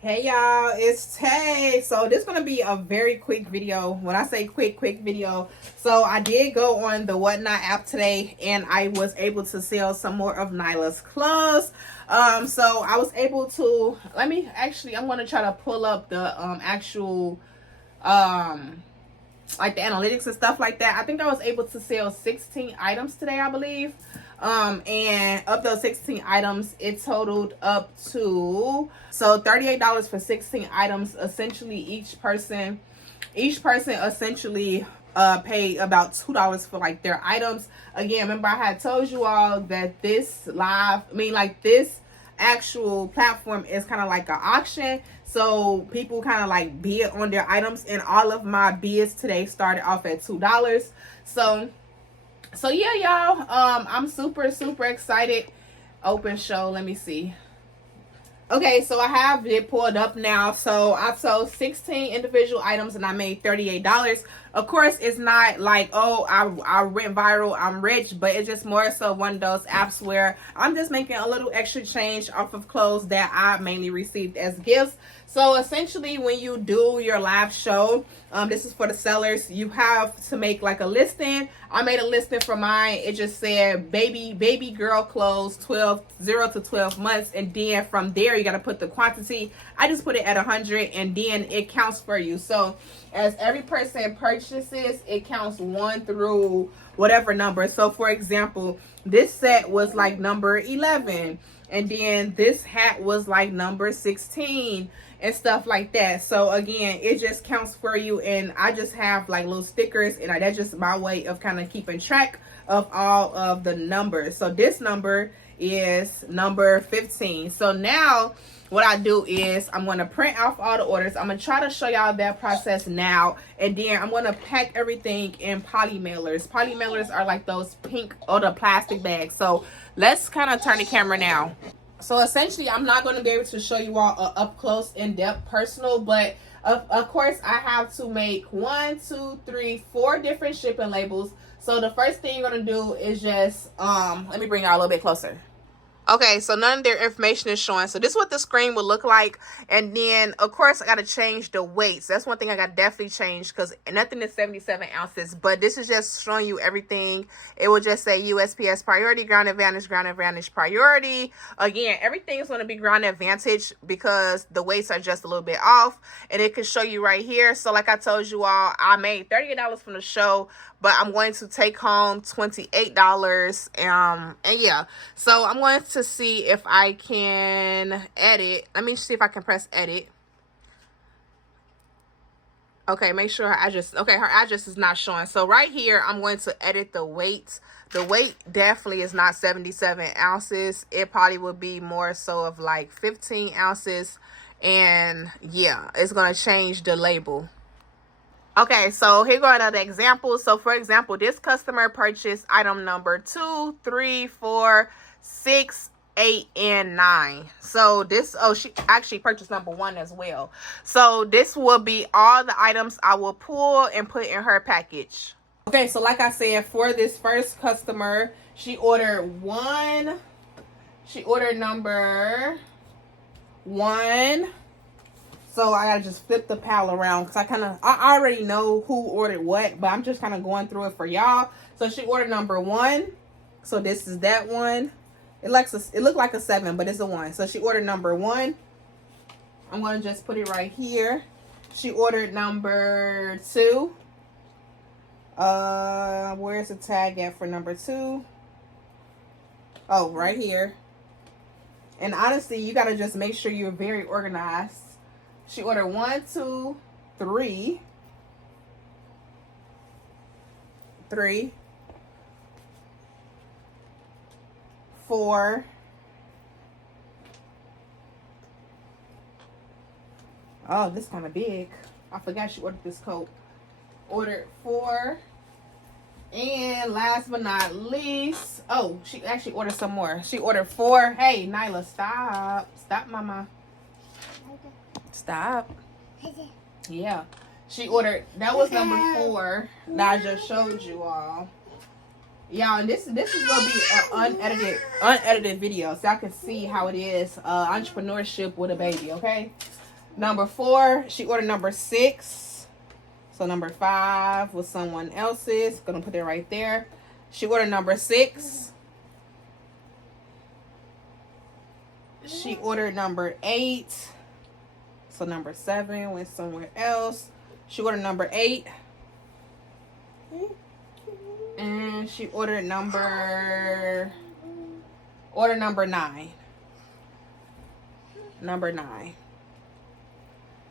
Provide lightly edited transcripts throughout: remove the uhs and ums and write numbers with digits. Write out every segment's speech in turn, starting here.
Hey y'all, it's Tay. So this is gonna be a very quick video. When I say quick video, so I did go on the Whatnot app today and I was able to sell some more of Nyla's clothes. So I was able to I'm gonna try to pull up the actual like the analytics and stuff like that. I think I was able to sell 16 items today, I believe. And of those 16 items, it totaled up to $38 for 16 items. Essentially, each person essentially paid about $2 for like their items. Again, remember I had told you all that this actual platform is kind of like an auction, so people kind of like bid on their items, and all of my bids today started off at $2. So yeah, y'all, I'm super excited. Open show, let me see. Okay, so I have it pulled up now. So I sold 16 individual items and I made $38. Of course, it's not like, oh, I went viral, I'm rich, but it's just more so one of those apps where I'm just making a little extra change off of clothes that I mainly received as gifts. So essentially, when you do your live show, this is for the sellers, you have to make like a listing. I made a listing for mine. It just said baby girl clothes 0 to 12 months, and then from there you got to put the quantity. I just put it at 100, and then it counts for you. So as every person purchases, it counts 1 through whatever number. So for example, this set was like number 11, and then this hat was like number 16 and stuff like that. So again, it just counts for you, and I just have like little stickers, and that's just my way of kind of keeping track of all of the numbers. So this number is number 15. So now what I do is I'm going to print off all the orders. I'm going to try to show y'all that process now, and then I'm going to pack everything in poly mailers. Poly mailers are like those pink or the plastic bags. So let's kind of turn the camera now. So essentially, I'm not going to be able to show you all a up close, in depth, personal, but of course I have to make 1, 2, 3, 4 different shipping labels. So the first thing you're going to do is just let me bring y'all a little bit closer. Okay, so none of their information is showing. So this is what the screen would look like. And then, of course, I got to change the weights. That's one thing I got to definitely change, because nothing is 77 ounces. But this is just showing you everything. It will just say USPS priority, ground advantage priority. Again, everything is going to be ground advantage because the weights are just a little bit off. And it can show you right here. So like I told you all, I made $38 from the show, but I'm going to take home $28. And yeah, so I'm going to see if I can edit. Let me see if I can press edit. Okay, make sure her address, okay, her address is not showing. So right here, I'm going to edit the weight. The weight definitely is not 77 ounces. It probably would be more so of like 15 ounces. And yeah, it's going to change the label. Okay, so here go another example. So for example, this customer purchased item number 2, 3, 4, 6, 8, and 9. So this, oh, she actually purchased number 1 as well. So this will be all the items I will pull and put in her package. Okay, so like I said, for this first customer, she ordered number 1. So I gotta just flip the pile around, because I already know who ordered what, but I'm just kind of going through it for y'all. So she ordered number 1. So this is that one. It looked like a 7, but it's a 1. So she ordered number 1. I'm gonna just put it right here. She ordered number 2. Where's the tag at for number 2? Oh, right here. And honestly, you gotta just make sure you're very organized. She ordered 1, 2, 3, 4. Oh, this is kind of big. I forgot she ordered this coat. Ordered 4. And last but not least, oh, she actually ordered some more. She ordered 4. Hey, Nyla, stop. Stop, mama. Stop. Yeah. She ordered, that was number 4 that I just showed you all. Y'all, and this is gonna be an unedited video, so I can see how it is entrepreneurship with a baby, okay? Number 4, she ordered number 6. So number 5 was someone else's. Gonna put it right there. She ordered number 6. She ordered number 8. So number 7 went somewhere else. She ordered number 8. And she ordered number 9. Number 9.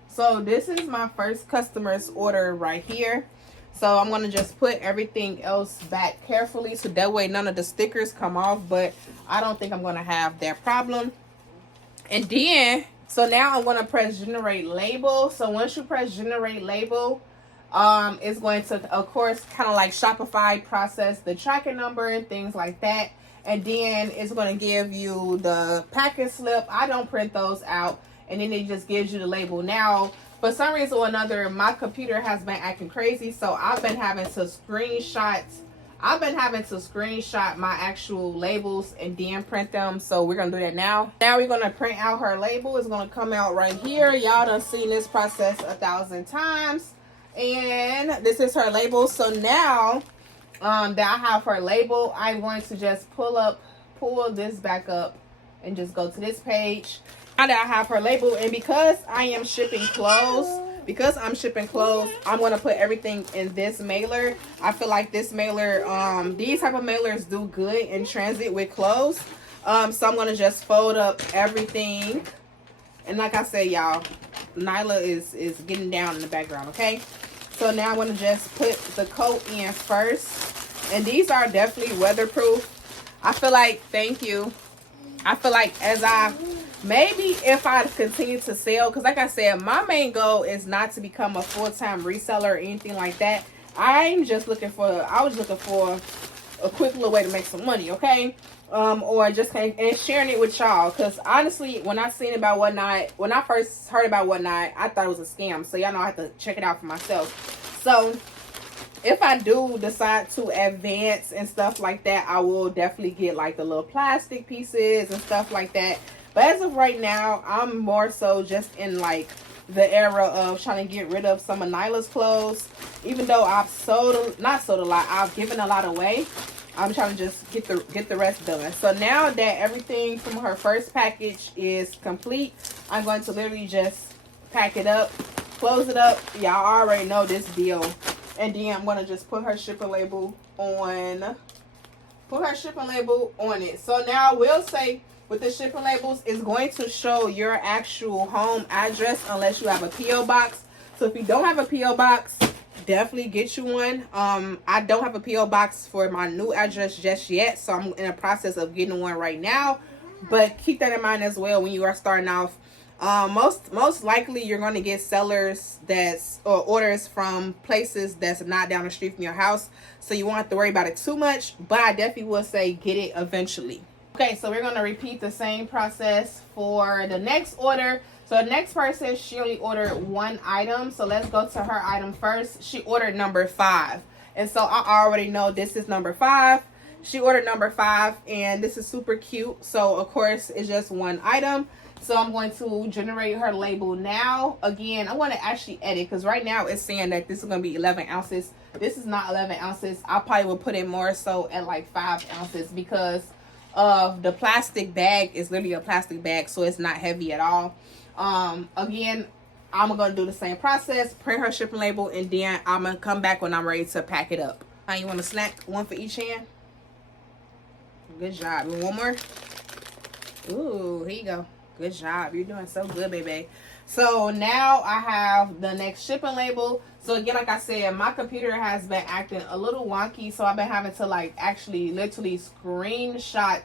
So this is my first customer's order right here. So I'm going to just put everything else back carefully so that way none of the stickers come off, but I don't think I'm going to have that problem. And then, so now I'm going to press generate label. So once you press generate label, it's going to, of course, kind of like Shopify process the tracking number and things like that. And then it's going to give you the package slip. I don't print those out. And then it just gives you the label. Now, for some reason or another, my computer has been acting crazy. So I've been having to screenshot my actual labels and then print them. So we're going to do that now. Now we're going to print out her label. It's going to come out right here. Y'all done seen this process 1,000 times. And this is her label. So now that I have her label, I'm going to just pull this back up and just go to this page. Now that I have her label, and because I'm shipping clothes, I'm going to put everything in this mailer. I feel like this mailer, these type of mailers do good in transit with clothes. So I'm going to just fold up everything. And like I said, y'all, Nyla is getting down in the background, okay? So now I'm going to just put the coat in first. And these are definitely weatherproof. I feel like, thank you. I feel like maybe if I continue to sell, because like I said, my main goal is not to become a full-time reseller or anything like that. I was looking for a quick little way to make some money, okay? Or just and sharing it with y'all. Because honestly, when I first heard about Whatnot, I thought it was a scam. So y'all know I have to check it out for myself. So if I do decide to advance and stuff like that, I will definitely get like the little plastic pieces and stuff like that. But as of right now, I'm more so just in like the era of trying to get rid of some of Nyla's clothes. Even though I've not sold a lot, I've given a lot away. I'm trying to just get the rest done. So now that everything from her first package is complete, I'm going to literally just pack it up, close it up. Y'all already know this deal. And then I'm going to just put her shipping label on it. So now I will say with the shipping labels, it's going to show your actual home address unless you have a P.O. box. So if you don't have a P.O. box, definitely get you one. I don't have a P.O. box for my new address just yet. So I'm in the process of getting one right now. But keep that in mind as well when you are starting off. Most likely you're going to get sellers or orders from places that's not down the street from your house, so you won't have to worry about it too much, but I definitely will say get it eventually. Okay, so we're going to repeat the same process for the next order. So the next person, she only ordered one item, so let's go to her item first. She ordered number 5, and so I already know this is number 5. She ordered number 5, and this is super cute. So of course it's just one item. So I'm going to generate her label now. Again, I want to actually edit because right now it's saying that this is going to be 11 ounces. This is not 11 ounces. I probably will put it more so at like 5 ounces because of the plastic bag is literally a plastic bag, so it's not heavy at all. Again, I'm going to do the same process, print her shipping label, and then I'm going to come back when I'm ready to pack it up. You want a snack? One for each hand? Good job. One more? Ooh, here you go. Good job. You're doing so good, baby. So now I have the next shipping label. So again, like I said, my computer has been acting a little wonky. So I've been having to like actually literally screenshot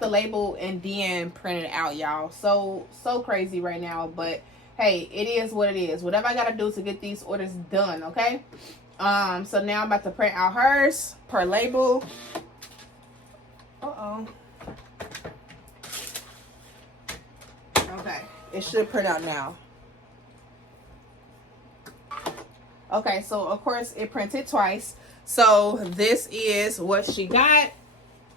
the label and then print it out, y'all. So crazy right now. But hey, it is what it is. Whatever I got to do to get these orders done, okay? So now I'm about to print out hers per label. Uh-oh. Okay, it should print out now. Okay, so of course it printed twice. So this is what she got.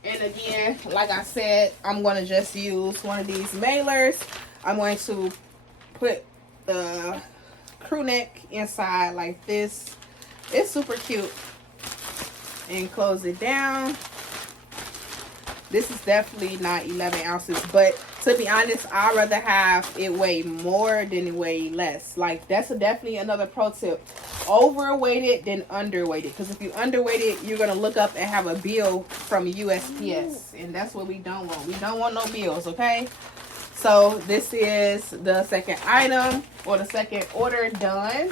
And again, like I said, I'm going to just use one of these mailers. I'm going to put the crew neck inside like this. It's super cute. And close it down. This is definitely not 11 ounces, but to be honest, I'd rather have it weigh more than it weigh less. Like, that's definitely another pro tip. Overweighted than underweighted. Because if you underweighted, you're going to look up and have a bill from USPS. And that's what we don't want. We don't want no bills, okay? So, this is the second item, or the second order done.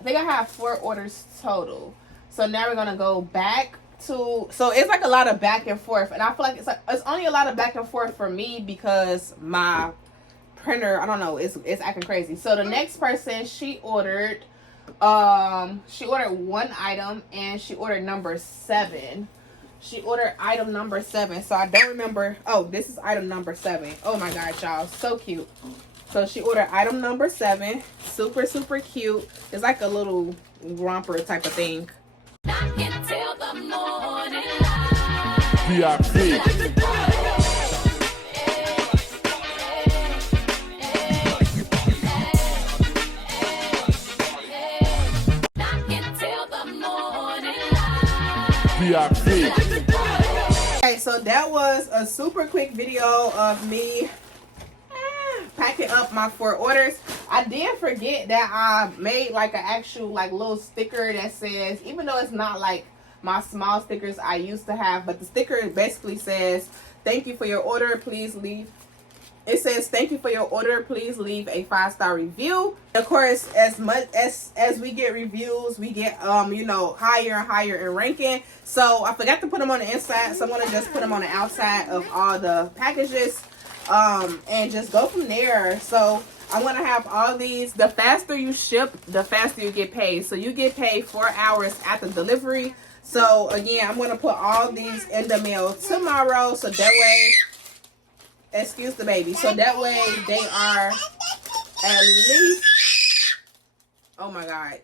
I think I have 4 orders total. So, now we're going to go back to, so it's like a lot of back and forth, and I feel like it's only a lot of back and forth for me because my printer, I don't know, it's acting crazy. So the next person, she ordered 1 item, and she ordered number 7. She ordered item number 7. So I don't remember. Oh, this is item number 7. Oh my god, y'all, so cute. So she ordered item number 7. Super cute. It's like a little romper type of thing. VIP. Okay, so that was a super quick video of me packing up my 4 orders. I did forget that I made like an actual like little sticker that says, even though it's not like my small stickers I used to have, but the sticker basically says, thank you for your order, please leave. It says, thank you for your order, please leave a 5-star review. Of course, as much as we get reviews, we get you know, higher and higher in ranking. So I forgot to put them on the inside, so I'm gonna just put them on the outside of all the packages, and just go from there. So I'm gonna have all these. The faster you ship, the faster you get paid. So you get paid 4 hours after delivery. So again, I'm going to put all these in the mail tomorrow. So that way, excuse the baby. So that way they are at least, oh my God.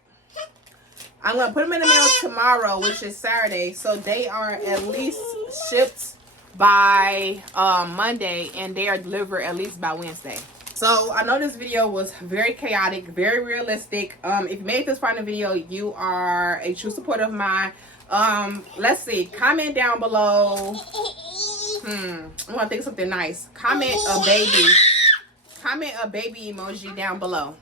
I'm going to put them in the mail tomorrow, which is Saturday. So they are at least shipped by Monday, and they are delivered at least by Wednesday. So I know this video was very chaotic, very realistic. If you made this part of the video, you are a true supporter of mine. Let's see, comment down below. I'm gonna think of something nice. Comment a baby emoji down below.